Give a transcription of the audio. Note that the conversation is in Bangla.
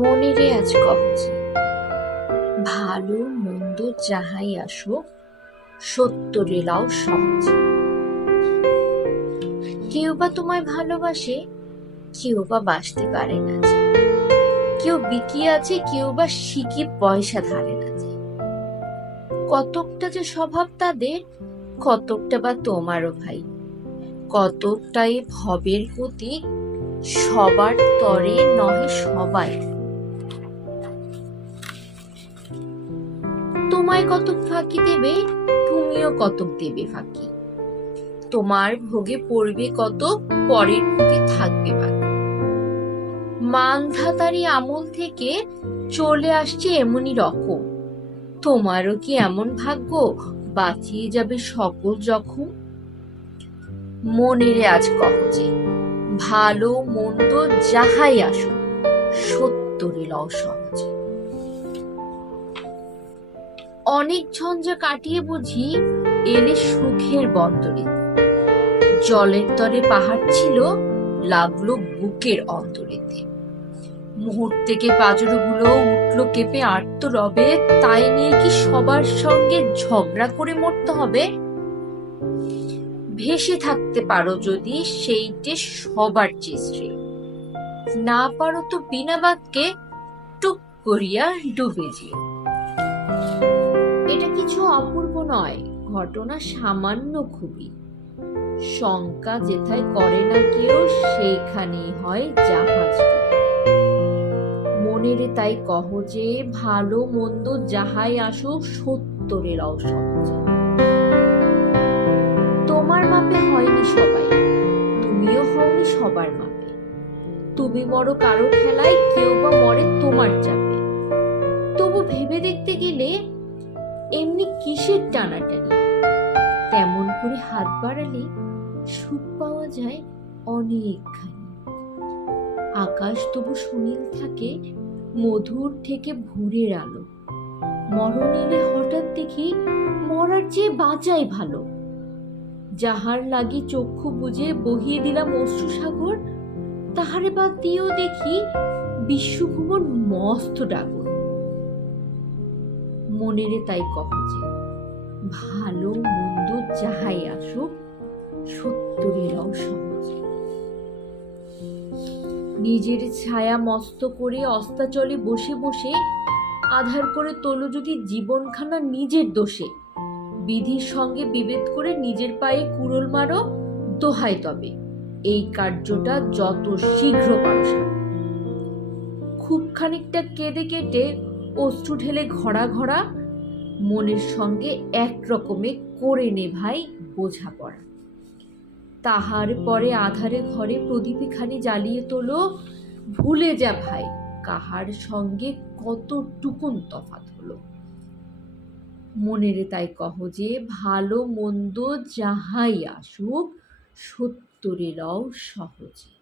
মনেরে আজ কহছি, ভালো মন্দ যাহাই আসুক সত্তরে লাও সহজে। কেউ বা তোমায় ভালোবাসে, কেউ বা বাসতে পারে না যে। কেউ বিকি আছে, কেউ বা শিকি পয়সা ধারে না যে। কতকটা যে স্বভাব তাদের, কতকটা বা তোমারও ভাই। কতকটাই ভবের গতি, সবার তরে নহে সবাই। তোমায় কতক ফাঁকি দেবে, তুমিও কতক দেবে ফাঁকি। তোমার ভোগে পড়বে কতক, পরের ভোগে থাকবে বাকি। মানধাতারি আমল থেকে চলে আসছে এমনই রকম। তোমারও কি এমন ভাগ্য, বাঁচিয়ে যাবে সকল জখম? মনেরে আজ কহছে, ভালো মন্দ যাহাই আসুক সত্তরে লও সহজে। অনেক ঝঞ্ঝা কাটিয়ে বুঝি এলে সুখের বন্দরে। জলের তরে পাহাড় ছিল, লাগলো বুকের অন্তরেতে। মুহূর্তেকে পাজরগুলো উঠলো কেঁপে আর্ত রবে, তাই নিয়ে কি সবার সঙ্গে ঝগড়া করে মরতে হবে? ভেসে থাকতে পারো যদি, সেইটে সবার চেষ্টা। না পারো তো বিনা বাক্যে টুক করিয়া ডুবে যেও। এটা কিছু অপূর্ব নয়, ঘটনা সামান্য খুবই। শঙ্কা যেথায় করে না কেউ, সেইখানেই হয় জাহাজ। মনেরে তাই কহ যে, ভালো মন্দ যাহাই আসুক সত্তরে লও সহজে। তোমার মাপে হয়নি সবাই, তুমিও হওনি সবার মাপে। তুমি মরো কারো ঠেলায়, কেউ বা মরে তোমার চাপে। তবু ভেবে দেখতে গেলে এমনি কিসের টানাটানি? তেমন করে হাত বাড়ালে সুখ পাওয়া যায় অনেকখানি। আকাশ তবু সুনীল থাকে, মধুর থেকে ভোরের আলো। মরণ এলে হঠাৎ দেখি মরার চেয়ে বাঁচাই ভালো। যাহার লাগি চক্ষু বুজে বহিয়ে দিলাম অশ্রু সাগর, তাহারে বাদ দিয়েও দেখি বিশ্বভুবন মস্ত ডাগর। মনেরে তাই কহ যে, ভালো মন্দ যাহাই আসুক সত্তরে লও সহজে। নিজের ছায়া মস্ত করে অস্তাচলে বসে বসে আধার করে তোলো যদি জীবনখানা নিজের দোষে। বিধির সঙ্গে বিভেদ করে নিজের পায়ে কুড়োল মারো, দোহাই তবে এই কার্যটা যত শীঘ্র পারো। খুব খানিকটা কেঁদে কেটে অশ্রু ঢেলে ঘড়া ঘড়া, মনের সঙ্গে এক রকমে করে নে ভাই বোঝাপড়া। তাহার পরে আধারে ঘরে প্রদীপে খানি জ্বালিয়ে তোলো, ভুলে যা ভাই কাহার সঙ্গে কতটুকুন তফাৎ হলো। মনেরে তাই কহ যে, ভালো মন্দ যাহাই আসুক সত্তরে লও সহজে।